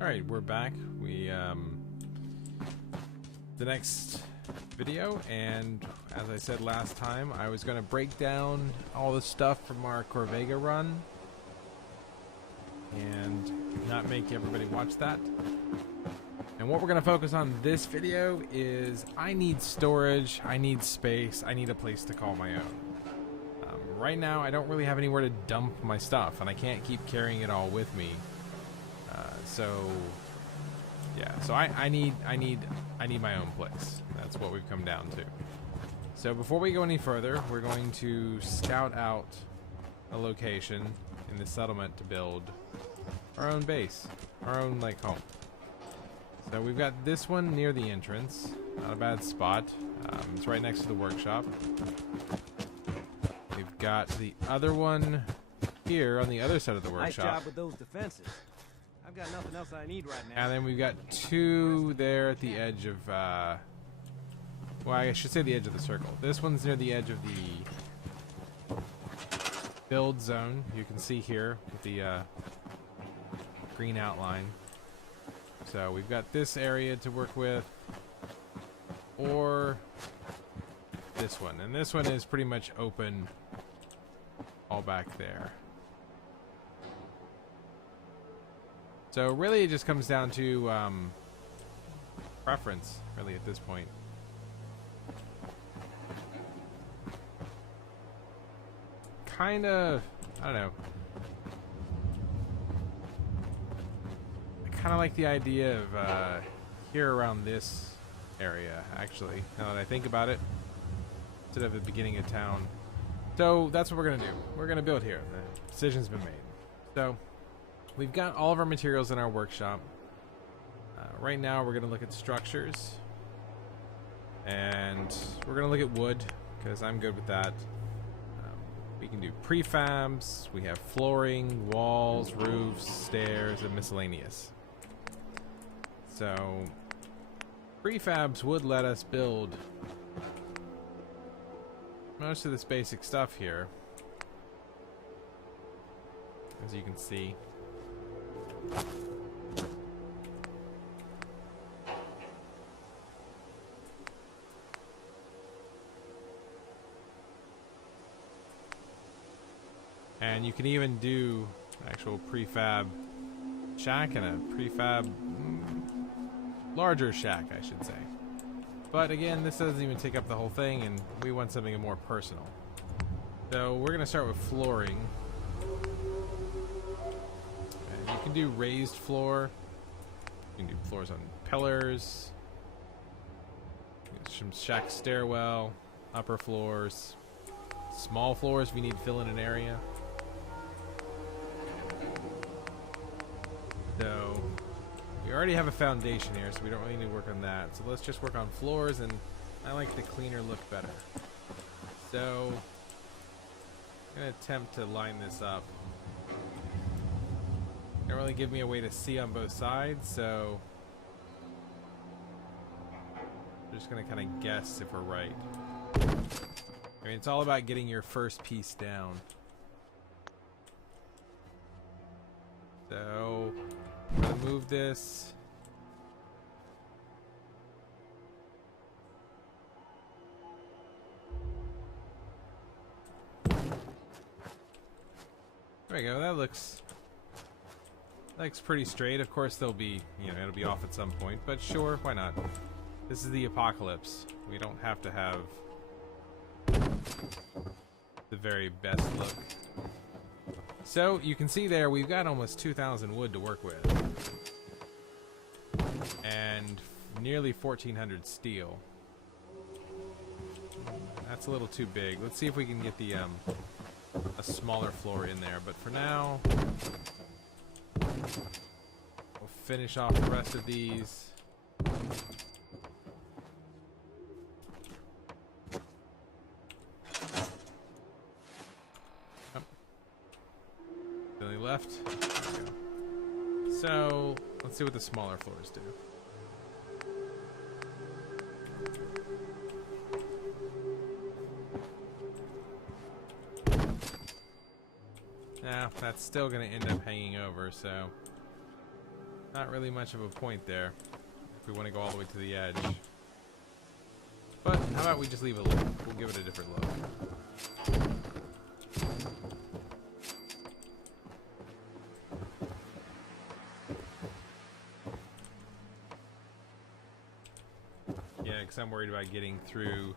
Alright, we're back. The next video, and as I said last time, I was going to break down all the stuff from our Corvega run and not make everybody watch that. And what we're going to focus on this video is I need storage, I need space, I need a place to call my own. Right now, I don't really have anywhere to dump my stuff, and I can't keep carrying it all with me. So I need my own place. That's what we've come down to. So before we go any further, we're going to scout out a location in the settlement to build our own base, our own like home. So we've got this one near the entrance, not a bad spot. It's right next to the workshop. We've got the other one here on the other side of the workshop. Nice job with those defenses. I've got nothing else I need right now. And then we've got two there at the edge of, well, I should say the edge of the circle. This one's near the edge of the build zone. You can see here with the green outline. So we've got this area to work with, or this one. And this one is pretty much open all back there. So really it just comes down to preference, really, at this point. Kind of, I don't know. I kind of like the idea of here around this area, actually, now that I think about it, instead of the beginning of town. So that's what we're going to do. We're going to build here. The decision's been made. So we've got all of our materials in our workshop. Right now we're going to look at structures. And we're going to look at wood, because I'm good with that. We can do prefabs. We have flooring, walls, roofs, stairs, and miscellaneous. So prefabs would let us build most of this basic stuff here, as you can see. And you can even do actual prefab shack and a prefab larger shack, I should say. But again, this doesn't even take up the whole thing, and we want something more personal. So we're going to start with flooring. And you can do raised floor. You can do floors on pillars. Some shack stairwell, upper floors, small floors if you need to fill in an area. So we already have a foundation here, so we don't really need to work on that. So let's just work on floors, and I like the cleaner look better. So I'm going to attempt to line this up. Don't really give me a way to see on both sides, so I'm just going to kind of guess if we're right. I mean, it's all about getting your first piece down. So I'm going to move this. There we go. That looks pretty straight. Of course, there'll be, it'll be off at some point, but sure, why not? This is the apocalypse. We don't have to have the very best look. So you can see there we've got almost 2,000 wood to work with, and nearly 1,400 steel. That's a little too big. Let's see if we can get the a smaller floor in there. But for now, we'll finish off the rest of these. Left. So let's see what the smaller floors do. Nah, that's still going to end up hanging over, so not really much of a point there if we want to go all the way to the edge. But how about we just leave it look? We'll give it a different look. Yeah, because I'm worried about getting through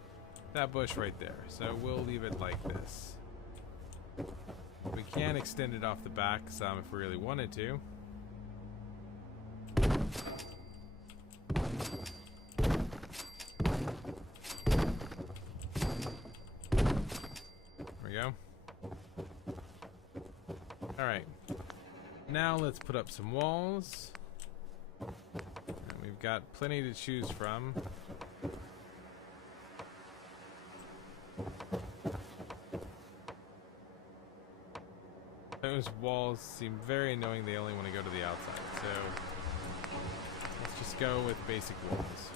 that bush right there. So we'll leave it like this. We can extend it off the back some if we really wanted to. There we go. Alright. Now let's put up some walls. And we've got plenty to choose from. Those walls seem very annoying. They only want to go to the outside. So let's just go with basic walls.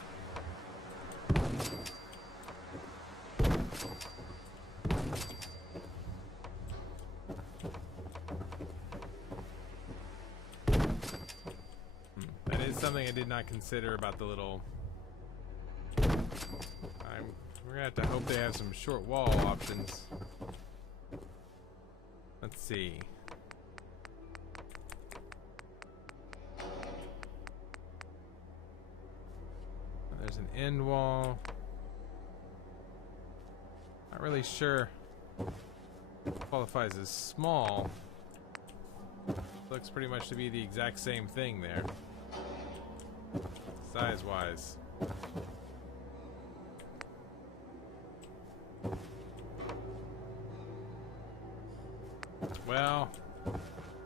That is something I did not consider about the little... We're gonna have to hope they have some short wall options. Let's see. There's an end wall. Not really sure qualifies as small. Looks pretty much to be the exact same thing there, size wise.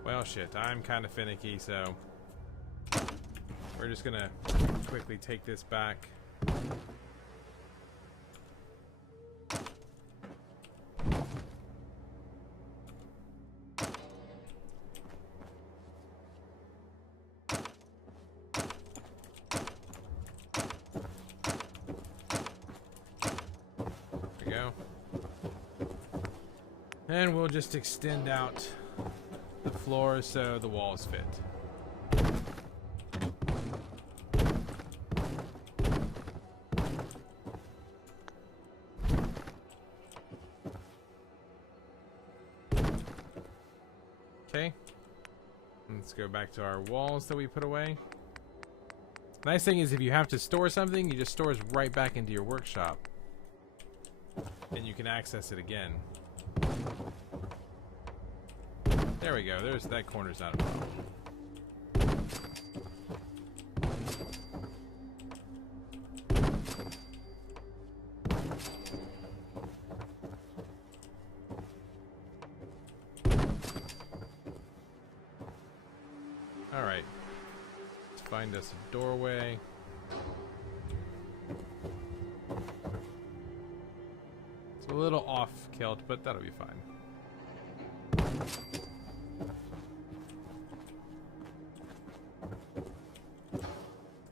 Well shit, I'm kind of finicky, so we're just gonna quickly take this back. There we go. And we'll just extend out the floor so the walls fit. Okay. Let's go back to our walls that we put away. Nice thing is if you have to store something, you just store it right back into your workshop. And you can access it again. There we go. There's that corner's not a problem. All right. Let's find us a doorway. It's a little off kilt, but that'll be fine.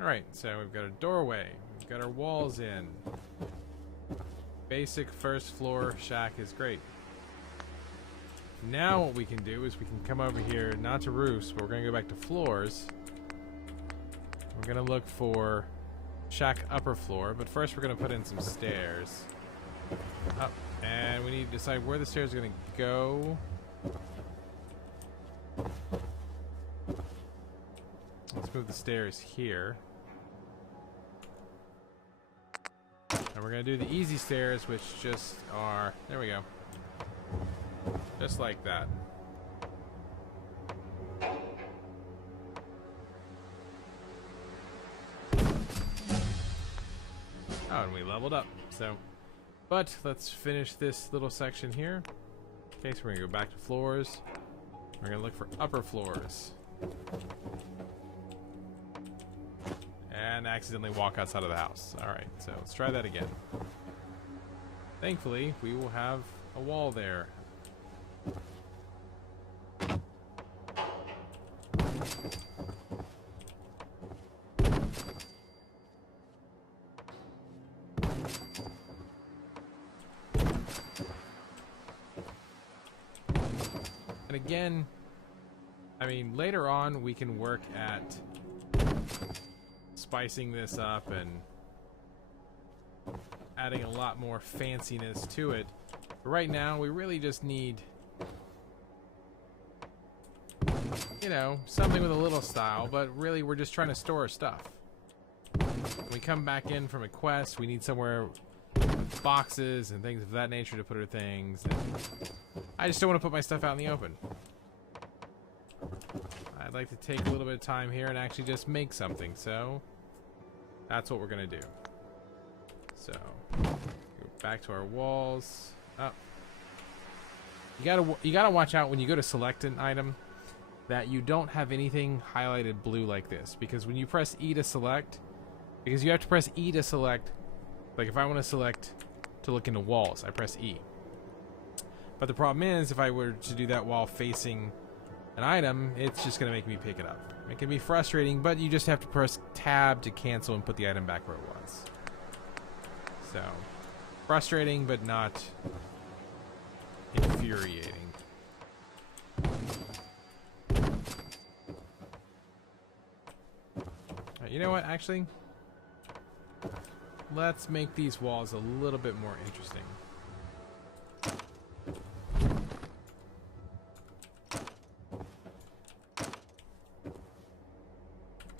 Alright, so we've got a doorway, we've got our walls in. Basic first floor shack is great. Now what we can do is we can come over here, not to roofs, but we're going to go back to floors. We're going to look for shack upper floor, but first we're going to put in some stairs. Up, and we need to decide where the stairs are going to go. Let's move the stairs here. And we're going to do the easy stairs, which just are... There we go. Just like that. Oh, and we leveled up, so... But, let's finish this little section here. Okay, so we're going to go back to floors. We're going to look for upper floors. And accidentally walk outside of the house. Alright, so let's try that again. Thankfully, we will have a wall there. And again, I mean, later on we can work at spicing this up and adding a lot more fanciness to it. But right now, we really just need, you know, something with a little style, but really we're just trying to store our stuff. When we come back in from a quest, we need somewhere with boxes and things of that nature to put our things. And I just don't want to put my stuff out in the open. I'd like to take a little bit of time here and actually just make something, so that's what we're gonna do. So, go back to our walls. Oh. You gotta watch out when you go to select an item that you don't have anything highlighted blue like this, because when you press E to select, because you have to press E to select, like if I want to select to look into walls, I press E. But the problem is, if I were to do that while facing an item, it's just going to make me pick it up. It can be frustrating, but you just have to press tab to cancel and put the item back where it was. So, frustrating, but not infuriating. Alright, you know what, actually? Let's make these walls a little bit more interesting.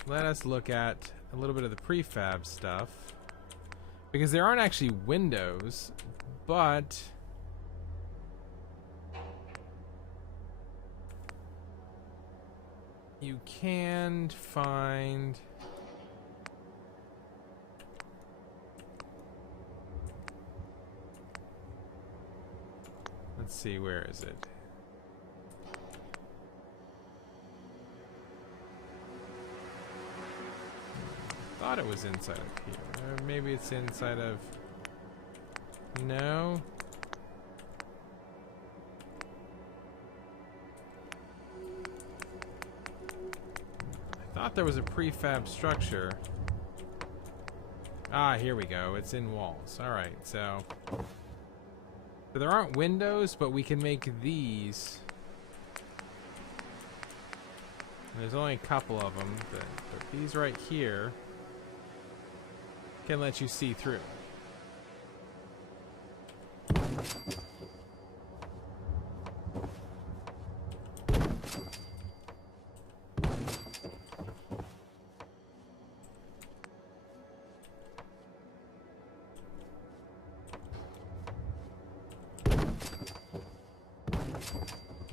Let us look at a little bit of the prefab stuff, because there aren't actually windows, but you can find let's see, where is it? Thought it was inside of here. Or maybe it's inside of... No. I thought there was a prefab structure. Ah, here we go. It's in walls. Alright, so there aren't windows, but we can make these. There's only a couple of them, but these right here can let you see through.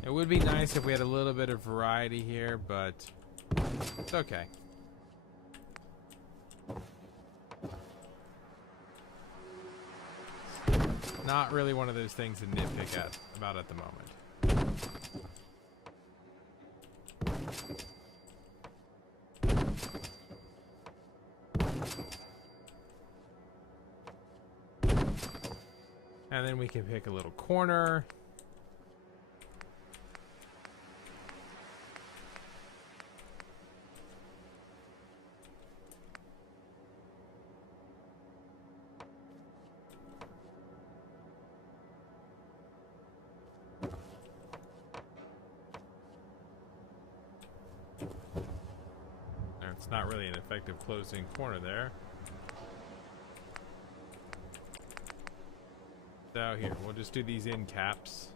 It would be nice if we had a little bit of variety here, but it's okay. Not really one of those things to nitpick about at the moment. And then we can pick a little corner. It's not really an effective closing corner there. So here, we'll just do these end caps.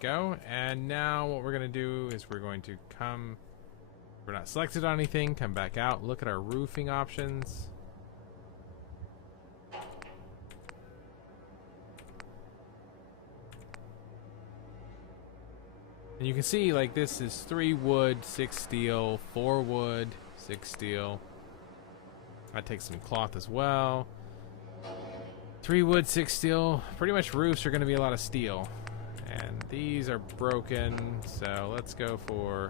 Go, and now what we're gonna do is we're going to come, we're not selected on anything, come back out, look at our roofing options. And you can see, like, this is 3 wood, 6 steel, 4 wood, 6 steel. I take some cloth as well. 3 wood, 6 steel. Pretty much roofs are gonna be a lot of steel. And these are broken, so let's go for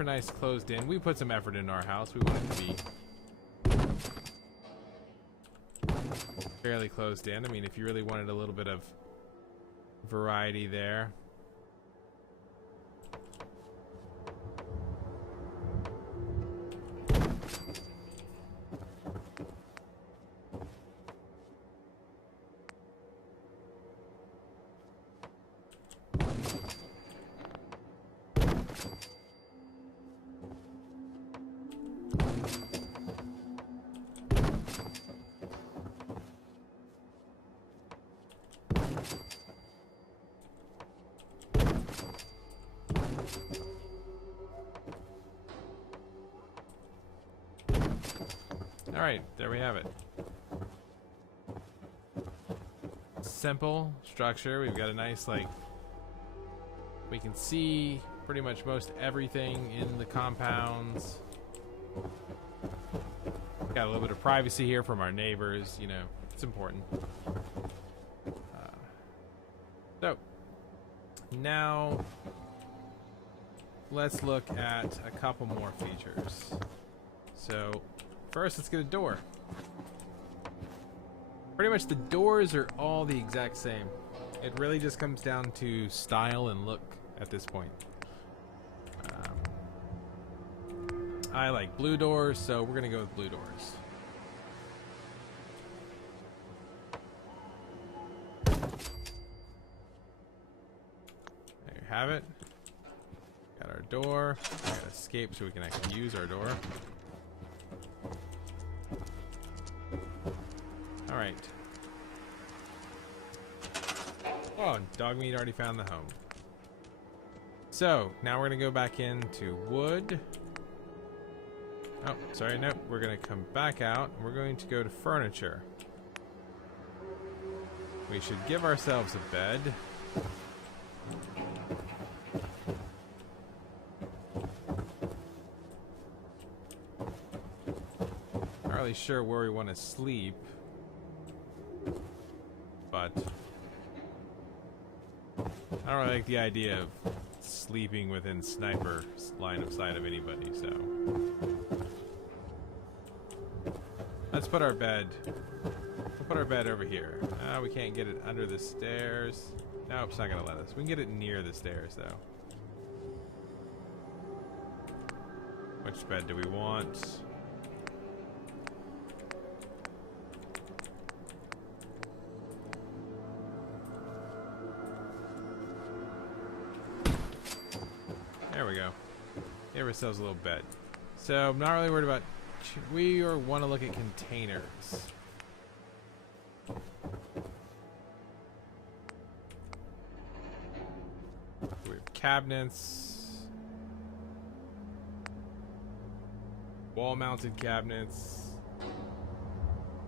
nice closed in. We put some effort into our house. We want it to be fairly closed in. I mean, if you really wanted a little bit of variety there. Alright, there we have it. Simple structure. We've got a nice, like, we can see pretty much most everything in the compounds. Got a little bit of privacy here from our neighbors, you know, it's important. So, now let's look at a couple more features. So, first let's get a door. Pretty much the doors are all the exact same. It really just comes down to style and look at this point. I like blue doors, so we're gonna go with blue doors. There you have it. Got our door. We got escape so we can actually use our door. Alright. Oh, Dogmeat already found the home. So, now we're gonna go back into wood. Oh, sorry, nope. We're gonna come back out. We're going to go to furniture. We should give ourselves a bed. Not really sure where we want to sleep, but I don't really like the idea of sleeping within sniper line of sight of anybody, so let's put our bed. We'll put our bed over here. We can't get it under the stairs. Nope, it's not gonna let us. We can get it near the stairs though. Which bed do we want? There we go. Give ourselves a little bed. So I'm not really worried about. We want to look at containers. We have cabinets, wall-mounted cabinets,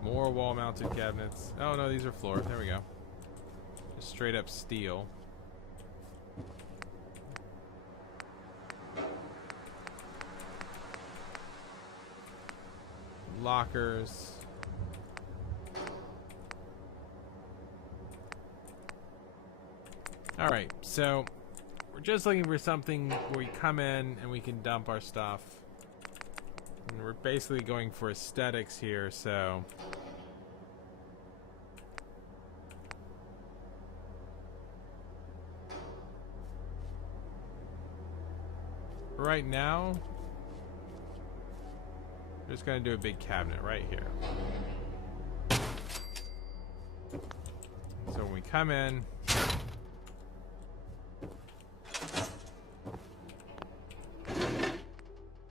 more wall-mounted cabinets. Oh no, these are floor. There we go. Just straight up steel. Lockers. Alright, so we're just looking for something where we come in and we can dump our stuff. And we're basically going for aesthetics here, so right now we're just going to do a big cabinet right here. So when we come in,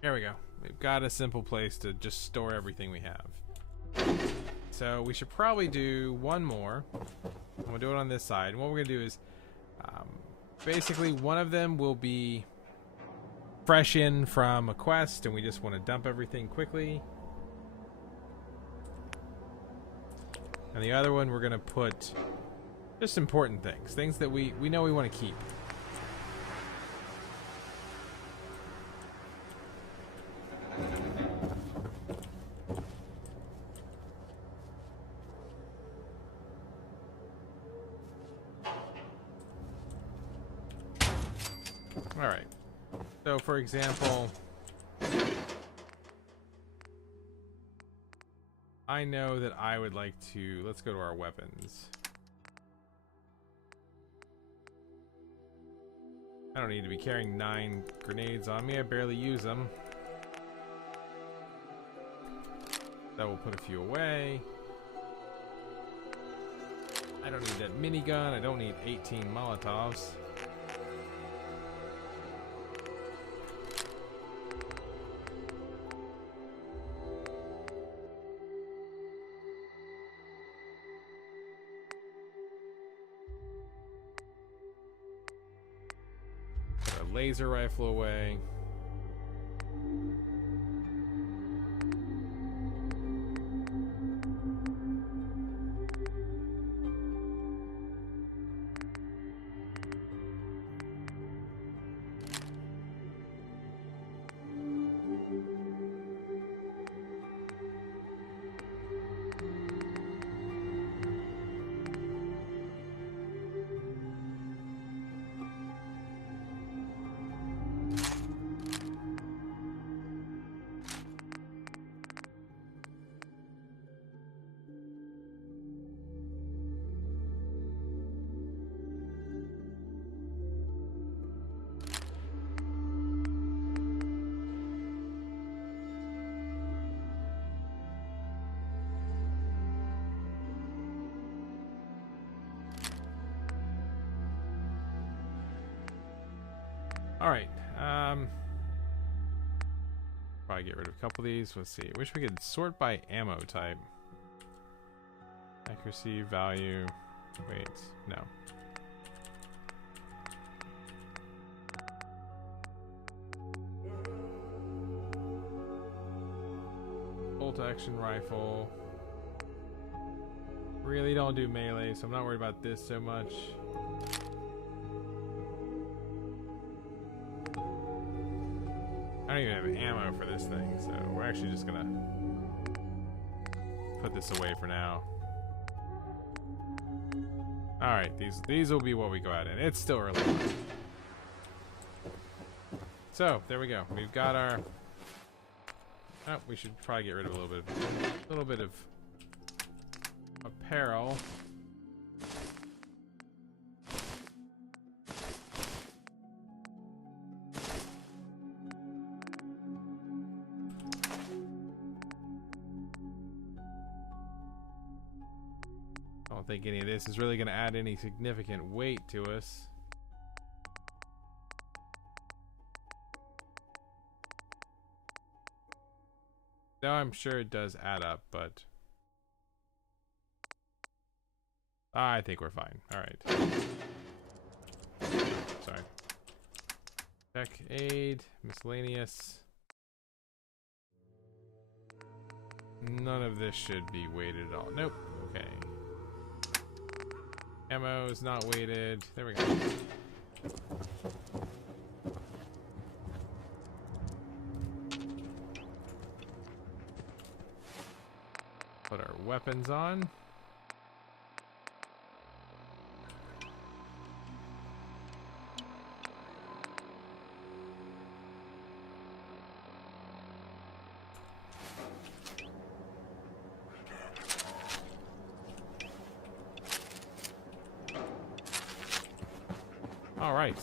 there we go. We've got a simple place to just store everything we have. So we should probably do one more. We'll do it on this side. And what we're going to do is basically one of them will be fresh in from a quest and we just want to dump everything quickly, and the other one we're going to put just important things that we know we want to keep. All right. So, for example, I know that I would like to, let's go to our weapons. I don't need to be carrying 9 grenades on me. I barely use them. So we'll put a few away. I don't need that minigun. I don't need 18 Molotovs. laser rifle away. Alright, probably get rid of a couple of these. Let's see. Wish we could sort by ammo type. Accuracy, value. Wait, no. Bolt action rifle. Really don't do melee, so I'm not worried about this so much. I don't even have ammo for this thing, so we're actually just gonna put this away for now. Alright, these will be what we go out in. It's still early. So, there we go. We've got our... Oh, we should probably get rid of a little bit of apparel. I don't think any of this is really going to add any significant weight to us. No, I'm sure it does add up, but I think we're fine. All right. Sorry. Check aid, miscellaneous. None of this should be weighted at all. Nope. Okay. Ammo is not weighted. There we go. Put our weapons on. All right.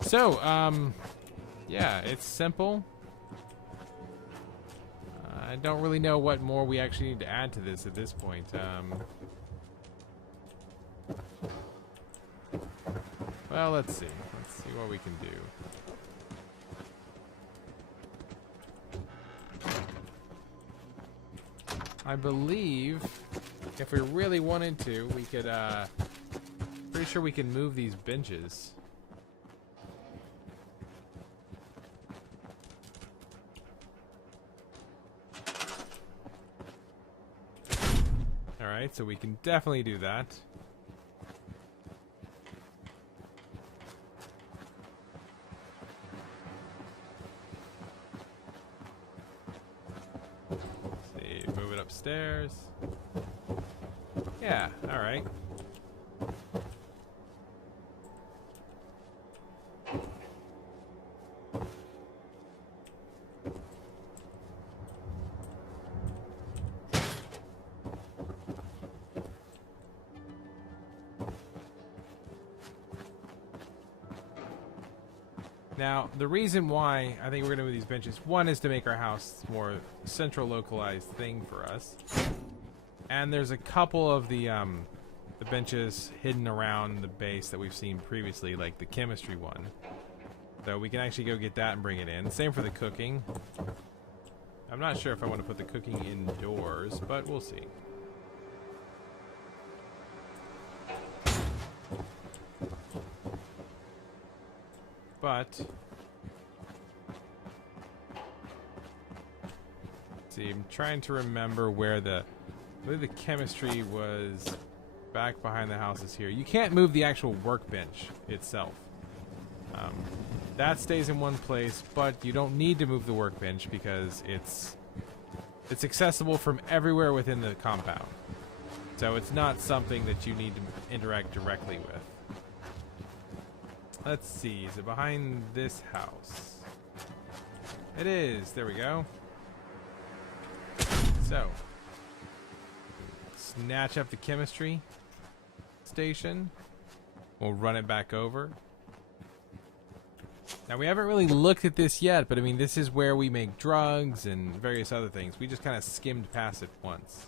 So, yeah, it's simple. I don't really know what more we actually need to add to this at this point. Well, let's see. Let's see what we can do. I believe if we really wanted to, we could, pretty sure we can move these benches. Alright, so we can definitely do that. Let's see, move it upstairs. Yeah, alright. Now, the reason why I think we're going to move these benches, one is to make our house more central localized thing for us. And there's a couple of the benches hidden around the base that we've seen previously, like the chemistry one. So we can actually go get that and bring it in. Same for the cooking. I'm not sure if I want to put the cooking indoors, but we'll see. but let's see, I'm trying to remember where I believe the chemistry was back behind the houses here. You can't move the actual workbench itself. That stays in one place, but you don't need to move the workbench because it's accessible from everywhere within the compound. So it's not something that you need to interact directly with. Let's see, is it behind this house? It is, there we go. So, snatch up the chemistry station. We'll run it back over. Now, we haven't really looked at this yet, but I mean, this is where we make drugs and various other things. We just kind of skimmed past it once.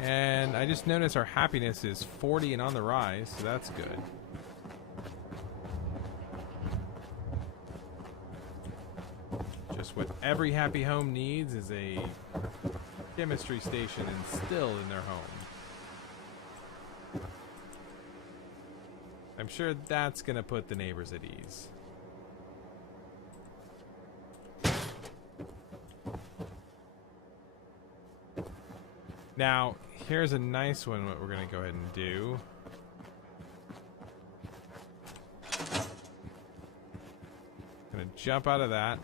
And I just noticed our happiness is 40 and on the rise, so that's good. Just what every happy home needs is a chemistry station instilled in their home. I'm sure that's gonna put the neighbors at ease. Now, here's a nice one, what we're gonna go ahead and do. Gonna jump out of that.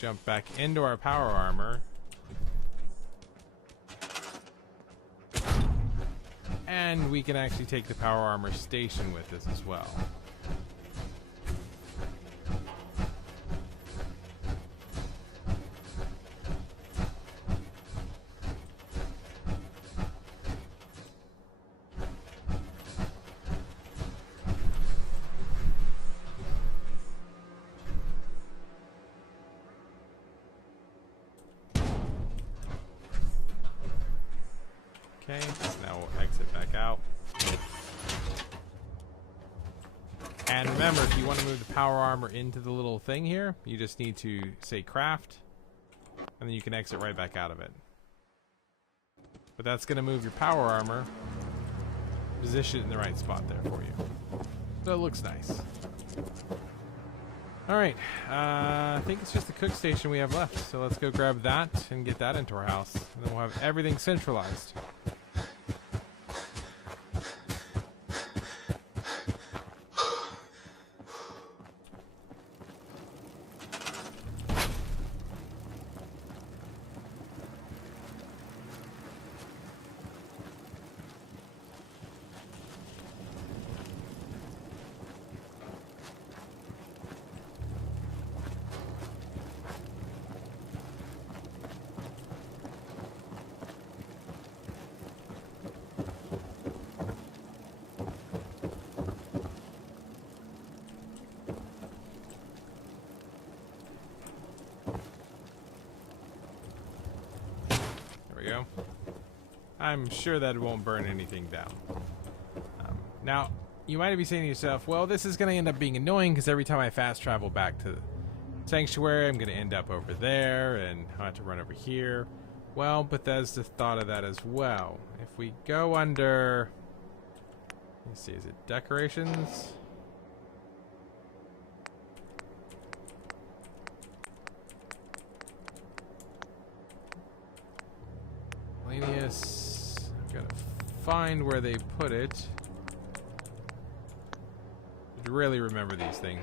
Jump back into our power armor. And we can actually take the power armor station with us as well. Okay, now we'll exit back out. And remember, if you want to move the power armor into the little thing here, you just need to say craft, and then you can exit right back out of it. But that's going to move your power armor, position it in the right spot there for you. So it looks nice. Alright, I think it's just the cook station we have left, so let's go grab that and get that into our house. And then we'll have everything centralized. Go. I'm sure that it won't burn anything down. Now, you might be saying to yourself, well, this is going to end up being annoying because every time I fast travel back to the sanctuary, I'm going to end up over there and I have to run over here. Well, but there's the thought of that as well. If we go under, let's see, is it decorations? I've got to find where they put it. I'd really remember these things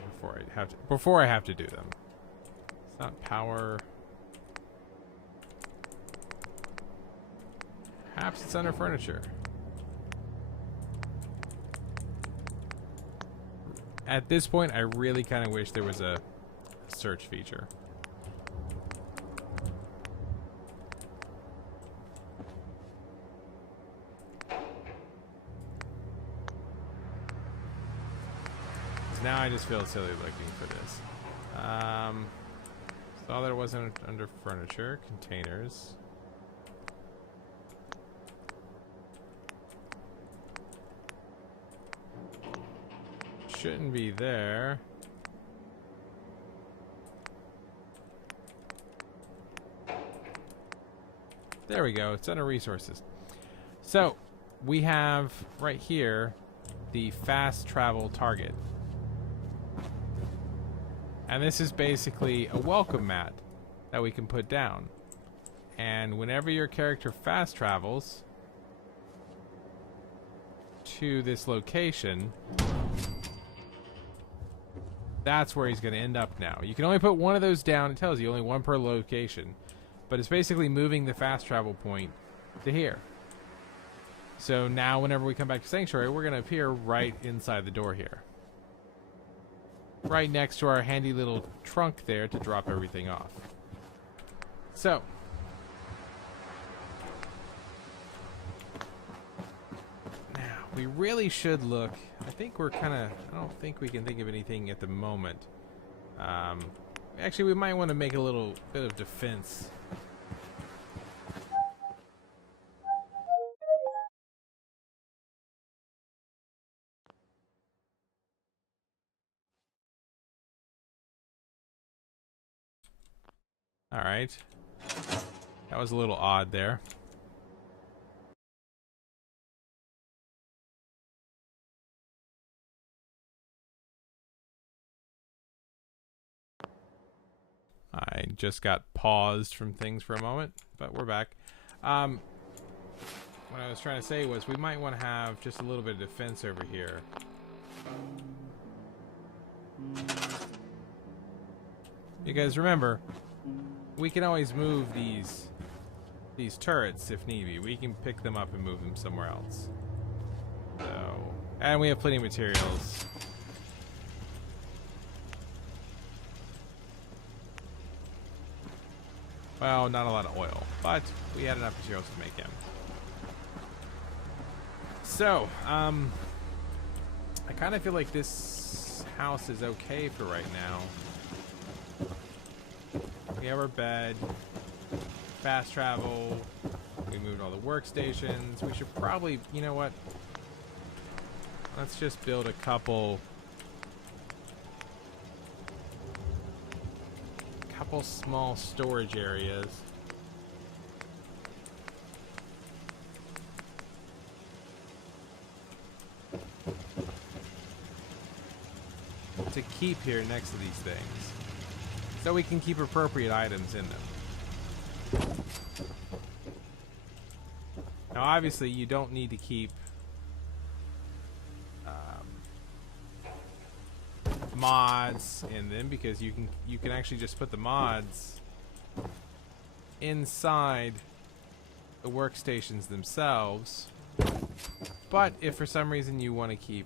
before I have to do them. It's not power. Perhaps it's under furniture. At this point, I really kind of wish there was a search feature. Now I just feel silly looking for this. Saw that it wasn't under furniture. Containers. Shouldn't be there. There we go. It's under resources. So, we have right here the fast travel target. And this is basically a welcome mat that we can put down. And whenever your character fast travels to this location, that's where he's going to end up now. You can only put one of those down. It tells you only one per location. But it's basically moving the fast travel point to here. So now whenever we come back to Sanctuary, we're going to appear right inside the door here. Right next to our handy little trunk there to drop everything off. So. Now, we really should look. I think we're kind of. I don't think we can think of anything at the moment. Actually, we might want to make a little bit of defense. All right. That was a little odd there. I just got paused from things for a moment, but we're back. What I was trying to say was we might want to have just a little bit of defense over here. You guys remember, we can always move these turrets if need be. We can pick them up and move them somewhere else. So, and we have plenty of materials. Well, not a lot of oil, but we had enough materials to make him. So, I kind of feel like this house is okay for right now. We have our bed, fast travel, we moved all the workstations. We should probably, you know what? Let's just build a couple small storage areas. To keep here next to these things. So we can keep appropriate items in them. Now obviously you don't need to keep mods in them because you can actually just put the mods inside the workstations themselves. But if for some reason you want to keep,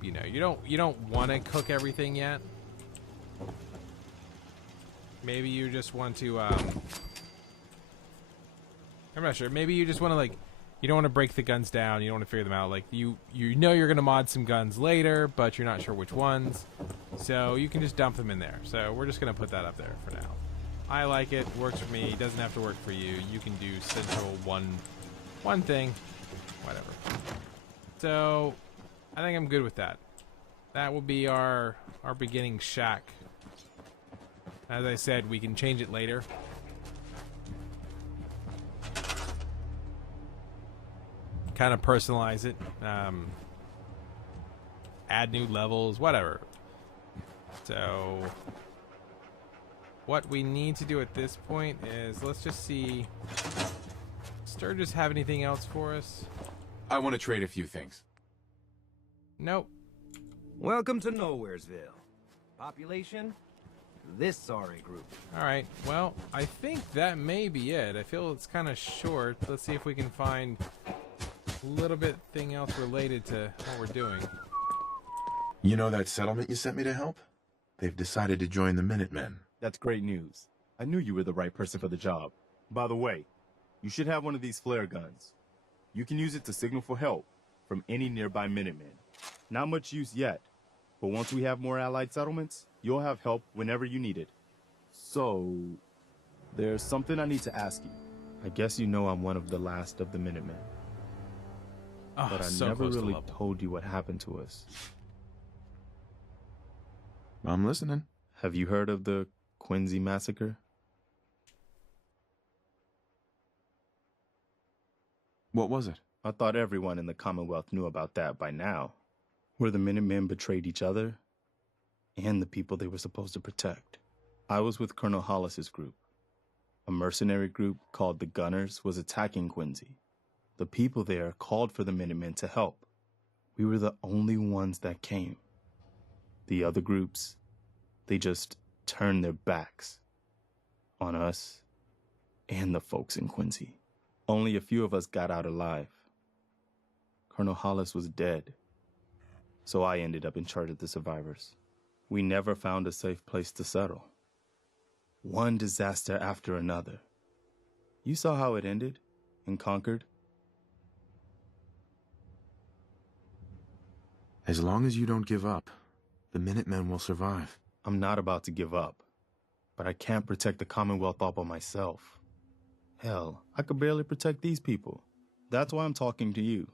you know, you don't want to cook everything yet. Maybe you just want to I'm not sure. Maybe you just want to, like, you don't want to break the guns down. You don't want to figure them out. Like, you know you're going to mod some guns later, but you're not sure which ones. So you can just dump them in there. So we're just going to put that up there for now. I like it. Works for me. Doesn't have to work for you. You can do central one thing. Whatever. So I think I'm good with that. That will be our beginning shack. As I said, we can change it later. Kind of personalize it, add new levels, whatever. So what we need to do at this point is, let's just see, Sturgis have anything else for us? I want to trade a few things. Nope. Welcome to Nowheresville. Population? This sorry group. Alright, well, I think that may be it. I feel it's kind of short. Let's see if we can find a little bit thing else related to what we're doing. You know that settlement you sent me to help? They've decided to join the Minutemen. That's great news. I knew you were the right person for the job. By the way, you should have one of these flare guns. You can use it to signal for help from any nearby Minutemen. Not much use yet, but once we have more allied settlements, you'll have help whenever you need it. So, there's something I need to ask you. I guess you know I'm one of the last of the Minutemen. Oh, But I so never close to really level. told you what happened to us. I'm listening. Have you heard of the Quincy massacre? What was it? I thought everyone in the Commonwealth knew about that by now. Where the Minutemen betrayed each other and the people they were supposed to protect. I was with Colonel Hollis's group. A mercenary group called the Gunners was attacking Quincy. The people there called for the Minutemen to help. We were the only ones that came. The other groups, they just turned their backs on us and the folks in Quincy. Only a few of us got out alive. Colonel Hollis was dead, so I ended up in charge of the survivors. We never found a safe place to settle. One disaster after another. You saw how it ended in Concord? As long as you don't give up, the Minutemen will survive. I'm not about to give up, but I can't protect the Commonwealth all by myself. Hell, I could barely protect these people. That's why I'm talking to you.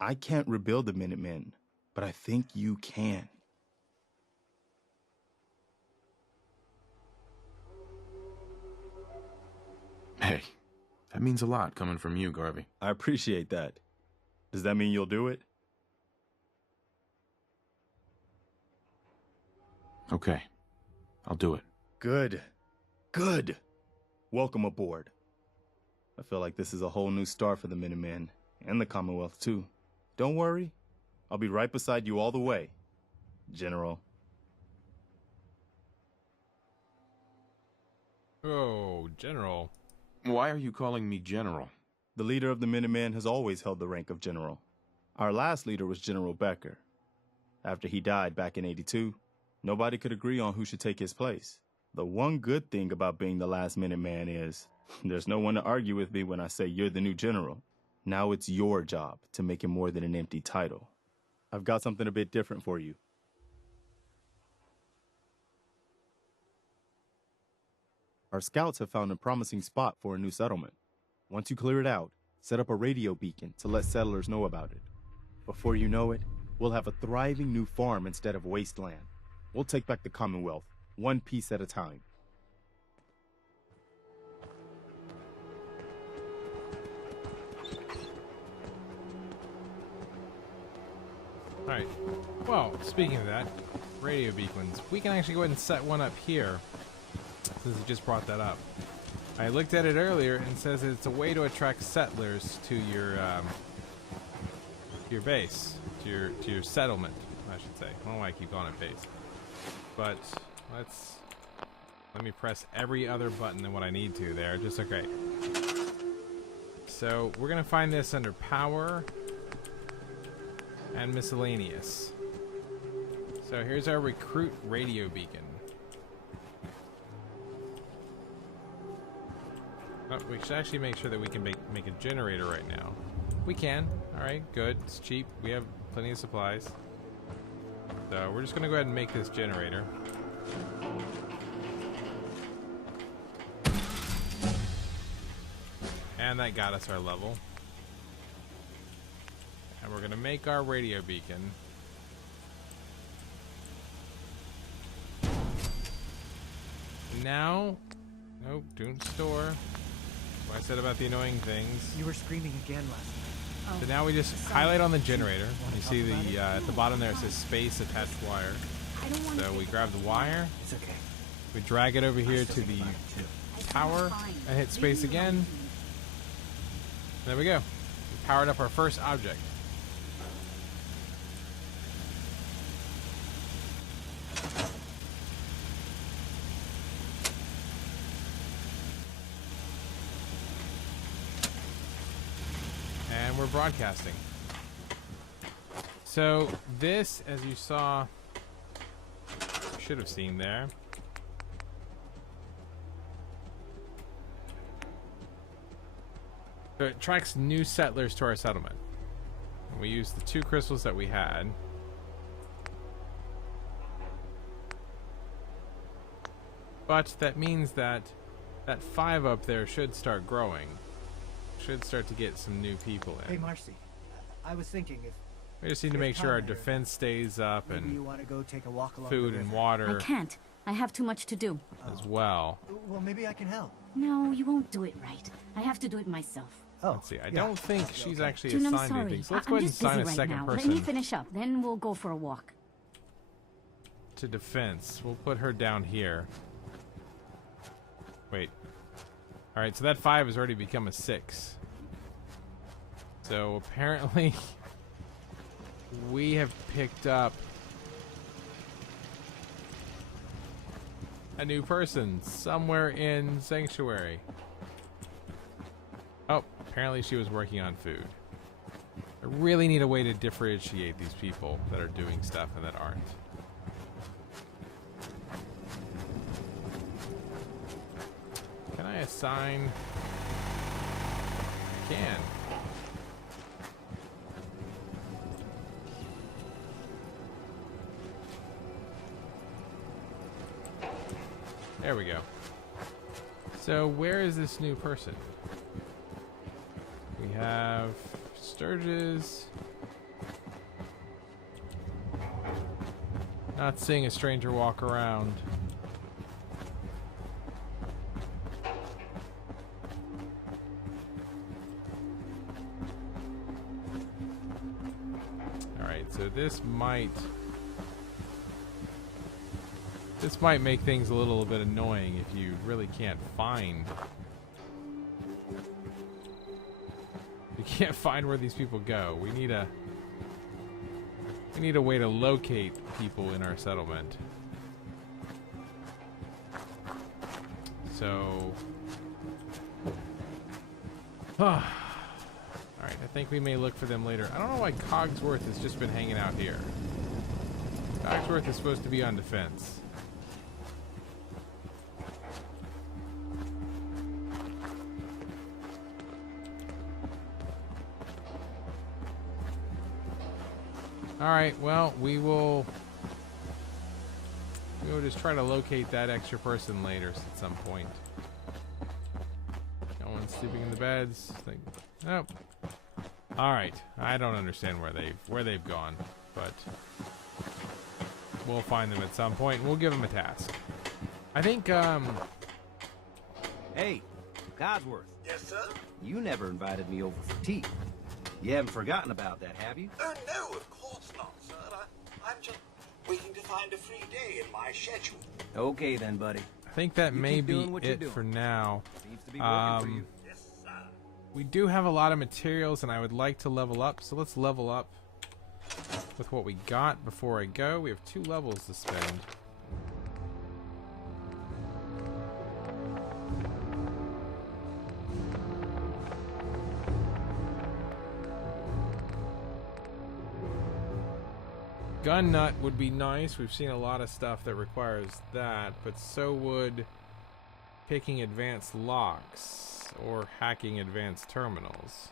I can't rebuild the Minutemen, but I think you can. Hey, that means a lot coming from you, Garvey. I appreciate that. Does that mean you'll do it? Okay, I'll do it. Good. Good. Welcome aboard. I feel like this is a whole new start for the Minutemen, and the Commonwealth, too. Don't worry. I'll be right beside you all the way, General. Oh, General. Why are you calling me General? The leader of the Minutemen has always held the rank of General. Our last leader was General Becker. After he died back in '82, nobody could agree on who should take his place. The one good thing about being the last Minuteman is there's no one to argue with me when I say you're the new general. Now it's your job to make it more than an empty title. I've got something a bit different for you. Our scouts have found a promising spot for a new settlement. Once you clear it out, set up a radio beacon to let settlers know about it. Before you know it, we'll have a thriving new farm instead of wasteland. We'll take back the Commonwealth, one piece at a time. Alright. Well, speaking of that, radio beacons. We can actually go ahead and set one up here, since you just brought that up. I looked at it earlier and it says it's a way to attract settlers to your base, to your settlement, I should say. I don't know why I keep calling it base. But let me press every other button than what I need to there, just okay. So we're gonna find this under power and miscellaneous. So here's our recruit radio beacon. Oh, we should actually make sure that we can make a generator right now. We can. Alright, good. It's cheap. We have plenty of supplies. So we're just going to go ahead and make this generator. And that got us our level. And we're going to make our radio beacon. Now, nope, don't store. What I said about the annoying things. You were screaming again last night. So now we just highlight on the generator. You see the at the bottom there it says space attached wire. So we grab the wire. It's okay. We drag it over here to the power and hit space again. There we go. We powered up our first object. And we're broadcasting. So this, as you saw, should have seen there. So it attracts new settlers to our settlement. We used the 2 crystals that we had. But that means that that 5 up there should start growing. Should start to get some new people in. Hey, Marcy. I was thinking if We just need to make sure our defense stays up maybe you and want to go take a walk along food the and river. water I can't. I have too much to do. as well. Well, maybe I can help. No, you won't do it right. I have to do it myself. Let's see. I don't think she's actually June, I'm assigned sorry. anything. So let's I'm go ahead and just assign busy a right second now. person Let me finish up, then we'll go for a walk. to defense. We'll put her down here. Wait. All right, so that 5 has already become a 6. So apparently we have picked up a new person somewhere in Sanctuary. Oh, apparently she was working on food. I really need a way to differentiate these people that are doing stuff and that aren't. Can I assign? I can. There we go. So where is this new person? We have Sturges. Not seeing a stranger walk around. Alright, so this might make things a little bit annoying if you really can't find. You can't find where these people go. We need a way to locate people in our settlement. So, alright, I think we may look for them later. I don't know why Cogsworth has just been hanging out here. Cogsworth is supposed to be on defense. Alright, well, we will just try to locate that extra person later at some point. No one's sleeping in the beds. Nope. Alright, I don't understand where they've gone, but we'll find them at some point and we'll give them a task. I think, Hey, Codsworth. Yes, sir? You never invited me over for tea. You haven't forgotten about that, have you? Oh, no, of course not, sir. I'm just waiting to find a free day in my schedule. Okay then, buddy. I think that You may keep be doing what you're it doing. for now. Seems to be working for you. Yes, sir. We do have a lot of materials and I would like to level up, so let's level up with what we got before I go. We have 2 levels to spend. Gun nut would be nice. We've seen a lot of stuff that requires that, but so would picking advanced locks or hacking advanced terminals.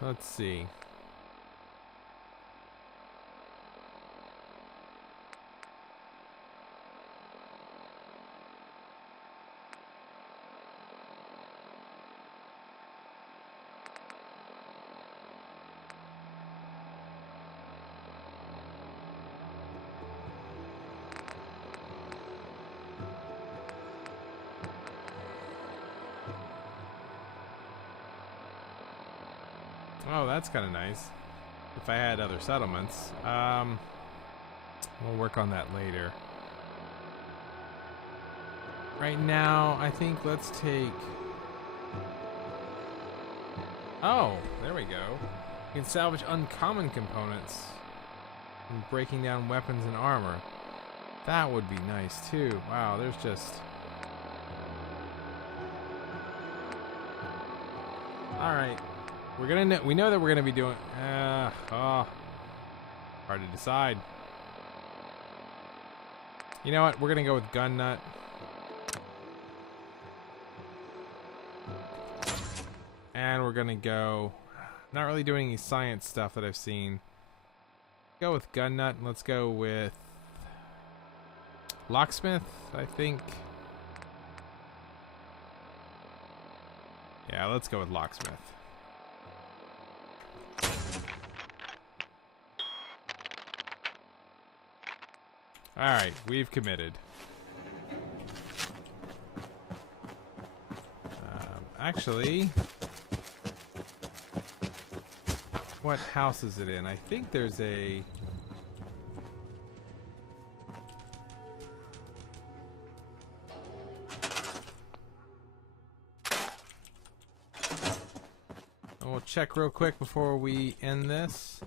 Let's see. Oh, that's kind of nice. If I had other settlements. We'll work on that later. Right now, I think let's take... Oh, there we go. You can salvage uncommon components and breaking down weapons and armor. That would be nice too. Wow, there's just... Alright. We know that we're gonna be doing hard to decide. You know what? We're gonna go with gun nut. And we're gonna go not really doing any science stuff that I've seen. Go with gun nut and let's go with locksmith, I think. Yeah, let's go with locksmith. Alright, we've committed. Actually, what house is it in? I think there's a... And we'll check real quick before we end this.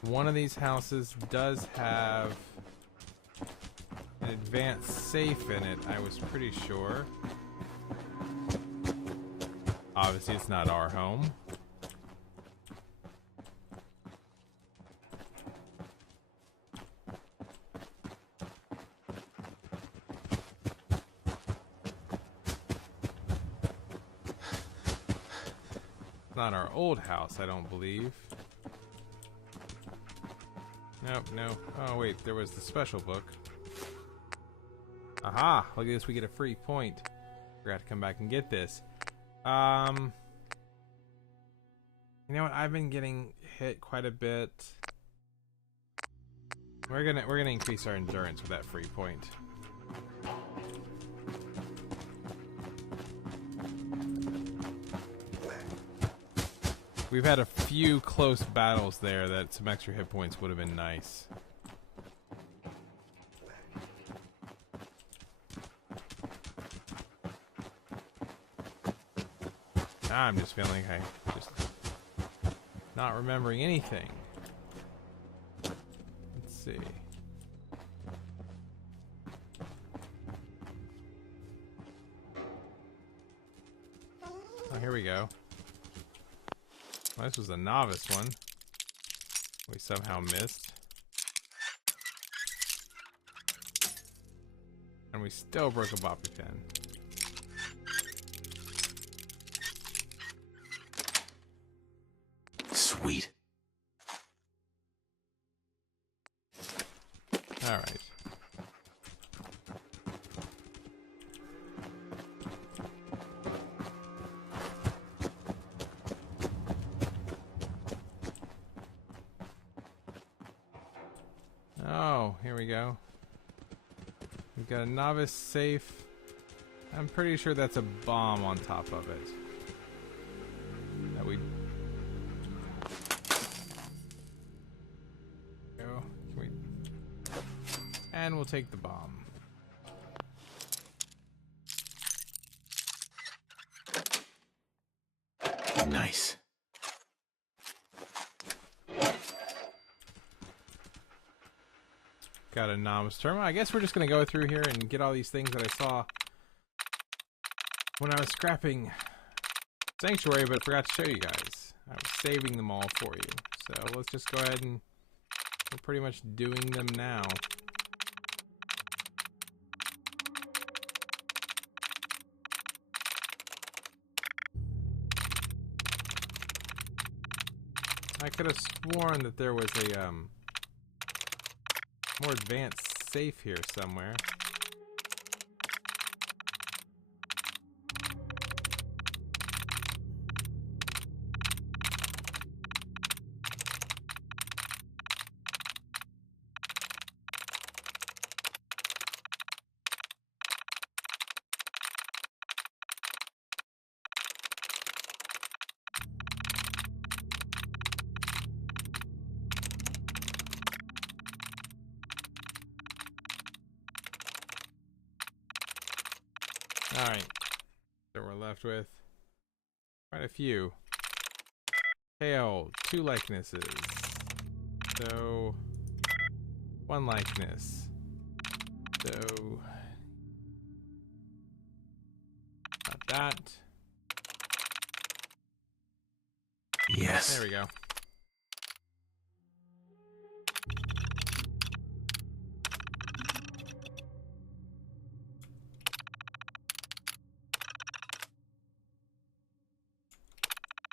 One of these houses does have an advanced safe in it, I was pretty sure. Obviously, it's not our home. It's not our old house, I don't believe. Nope, no. Oh, wait, there was the special book. Aha! Look at this, we get a free point. Forgot to come back and get this. You know what? I've been getting hit quite a bit. We're gonna increase our endurance with that free point. We've had a few close battles there that some extra hit points would have been nice. I'm just feeling like I just not remembering anything. Let's see. Oh, here we go. Well, this was a novice one. We somehow missed. And we still broke a bobby pin. Sweet. All right. Oh, here we go. We've got a novice safe. I'm pretty sure that's a bomb on top of it. That we... Go. Can we... And we'll take the bomb. Nice. Got a novice terminal. I guess we're just gonna go through here and get all these things that I saw when I was scrapping Sanctuary, but forgot to show you guys. I was saving them all for you. So let's just go ahead and we're pretty much doing them now. I could have sworn that there was a more advanced safe here somewhere. Alright, so we're left with quite a few. Tail, 2 likenesses. So, 1 likeness. So, got that. Yes. There we go.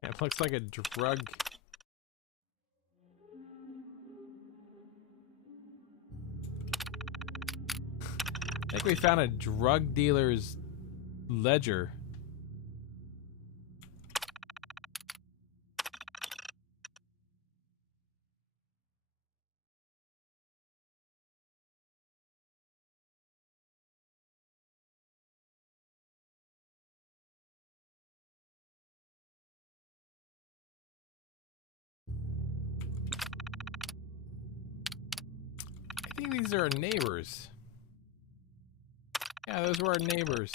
It looks like a drug. I think we found a drug dealer's ledger. think these are our neighbors. Yeah, those were our neighbors.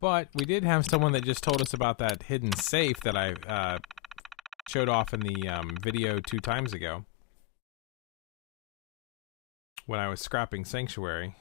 But we did have someone that just told us about that hidden safe that I showed off in the video 2 times ago when I was scrapping Sanctuary.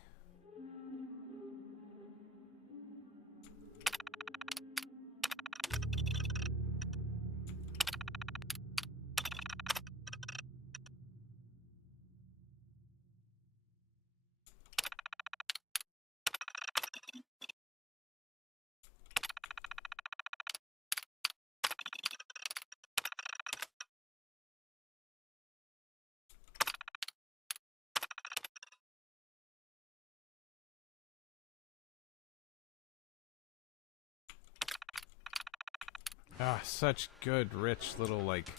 Ah, such good, rich little, like,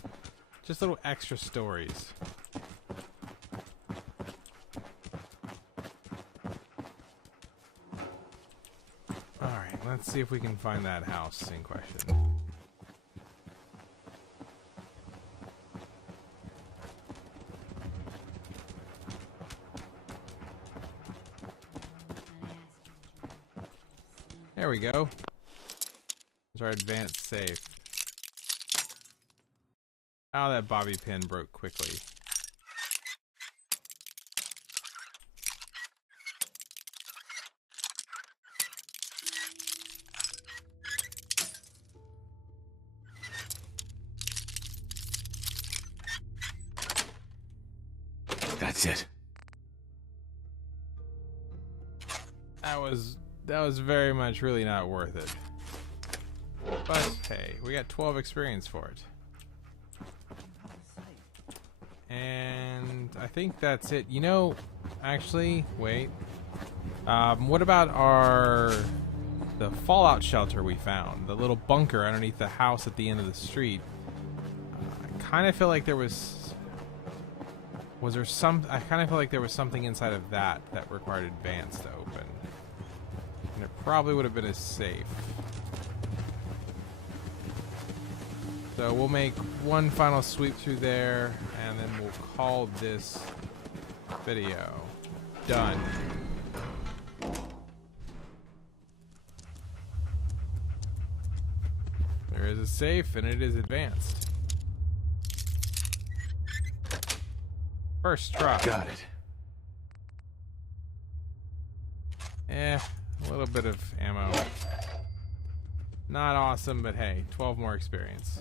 just little extra stories. Alright, let's see if we can find that house in question. There we go. There's our advanced safe. Oh, that bobby pin broke quickly. That's it. That was very much really not worth it. But hey, we got 12 experience for it. And I think that's it. You know, actually, wait. What about the fallout shelter we found? The little bunker underneath the house at the end of the street. I kind of feel like there was there some... I kind of feel like there was something inside of that required advance to open. And it probably would have been a safe. So we'll make one final sweep through there, and then we'll call this video done. There is a safe, and it is advanced. First try. Got it. A little bit of ammo. Not awesome, but hey, 12 more experience.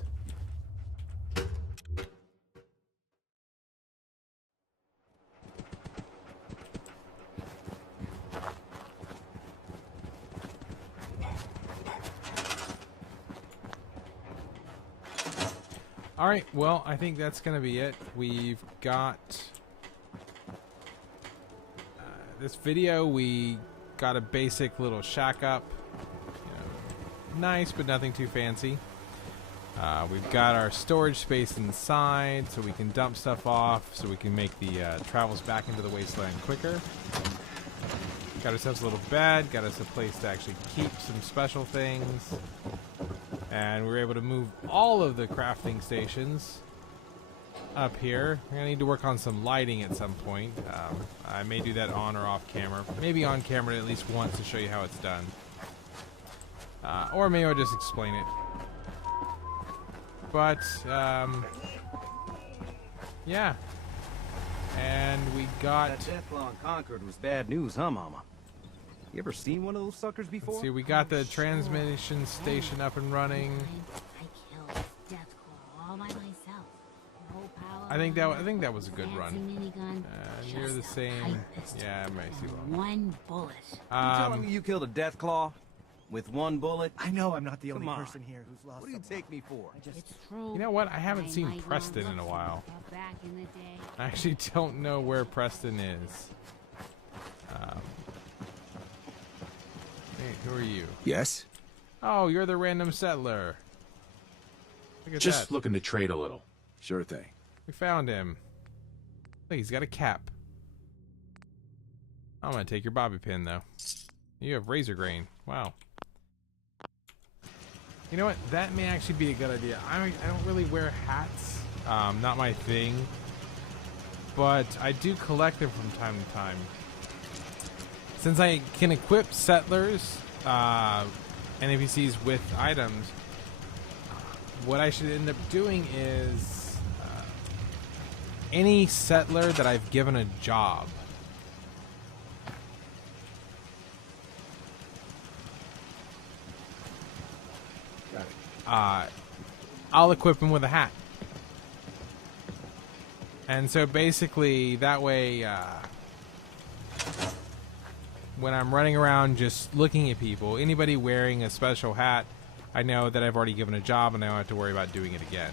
Alright, well, I think that's going to be it. We've got... this video, we got a basic little shack up. You know, nice, but nothing too fancy. We've got our storage space inside, so we can dump stuff off, so we can make the travels back into the wasteland quicker. Got ourselves a little bed, got us a place to actually keep some special things. And we were able to move all of the crafting stations up here. We're gonna need to work on some lighting at some point. I may do that on or off camera. Maybe on camera at least once to show you how it's done. Or maybe I'll just explain it. But, yeah. And we got... That Deathclaw in Concord was bad news, huh, Mama? You ever seen one of those suckers before? Let's see, we got the transmission station up and running. I killed Deathclaw all by myself. No power. I think that was a good run. Minigun, Near the just a same. pipe pistol. Yeah, I might see one. One bullet. You telling me you killed a Deathclaw with one bullet? I know I'm not the only Come on. person here who's lost. What do you take me for? It's true. You know what? I haven't seen might Preston not in a look while. but back in the day. I actually don't know where Preston is. Hey, who are you? Yes? Oh, you're the random settler. Look at Just that. looking to trade a little. Sure thing. We found him. Look, he's got a cap. I'm gonna take your bobby pin though. You have razor grain. Wow. You know what? That may actually be a good idea. I don't really wear hats. Not my thing. But I do collect them from time to time. Since I can equip settlers and NPCs with items, what I should end up doing is any settler that I've given a job, I'll equip him with a hat. And so basically that way when I'm running around just looking at people, anybody wearing a special hat, I know that I've already given a job and I don't have to worry about doing it again.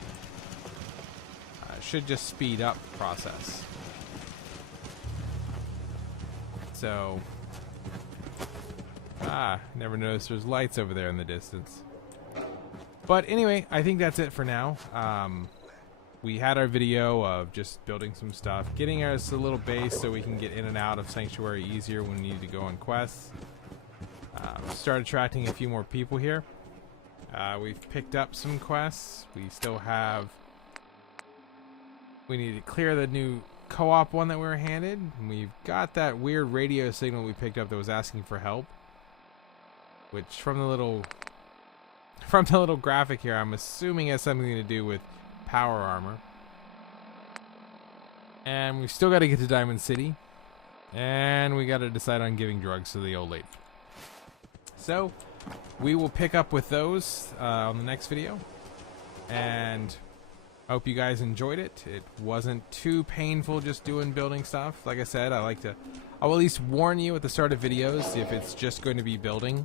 Should just speed up the process. So, never noticed there's lights over there in the distance. But anyway, I think that's it for now. We had our video of just building some stuff, getting us a little base so we can get in and out of Sanctuary easier when we need to go on quests. Start attracting a few more people here. We've picked up some quests. We still have... We need to clear the new co-op one that we were handed. And we've got that weird radio signal we picked up that was asking for help. Which from the little graphic here, I'm assuming has something to do with power armor. And we've still got to get to Diamond City. And we got to decide on giving drugs to the old lady. So, we will pick up with those on the next video. And I hope you guys enjoyed it. It wasn't too painful just doing building stuff. Like I said, I will at least warn you at the start of videos if it's just going to be building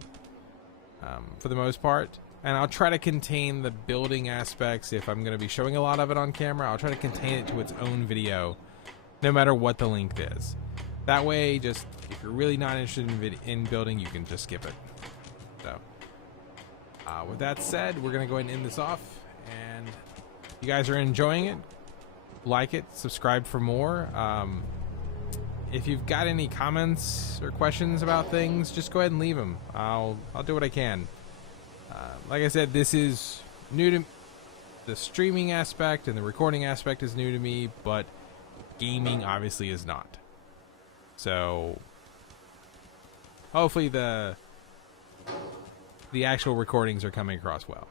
for the most part. And I'll try to contain the building aspects. If I'm going to be showing a lot of it on camera, I'll try to contain it to its own video, no matter what the length is. That way, just if you're really not interested in building, you can just skip it. So, with that said, we're going to go ahead and end this off. And if you guys are enjoying it, like it, subscribe for more. If you've got any comments or questions about things, just go ahead and leave them. I'll do what I can. Like I said, this is new to the streaming aspect, and the recording aspect is new to me, but gaming obviously is not. So hopefully the actual recordings are coming across well.